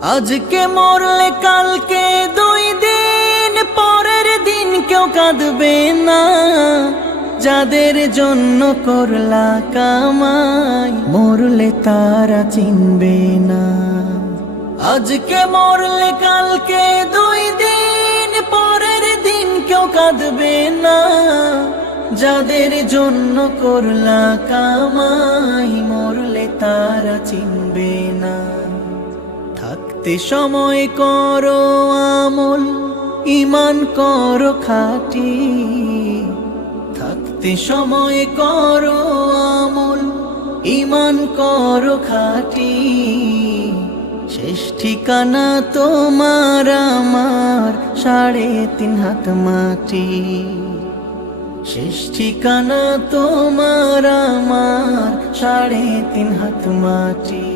আজকে মরলে কালকে 2 দিন পরের দিন কেউ কাঁদবে না। যাদের জন্য করলা কামাই মরলে তারা চিনবে না। আজকে মরলে কালকে 2 দিন পরের দিন কেউ কাঁদবে না। যাদের জন্য করলা কামাই মরলে তারা চিনবে না। থাকতে সময় করো আমল, ঈমান করো খাঁটি। থাকতে সময় করো আমল, ঈমান করো খাঁটি। শেষ ঠিকানা তোমার আমার 3.5 হাত মাটি। শেষ ঠিকানা তোমার আমার 3.5 হাত মাটি।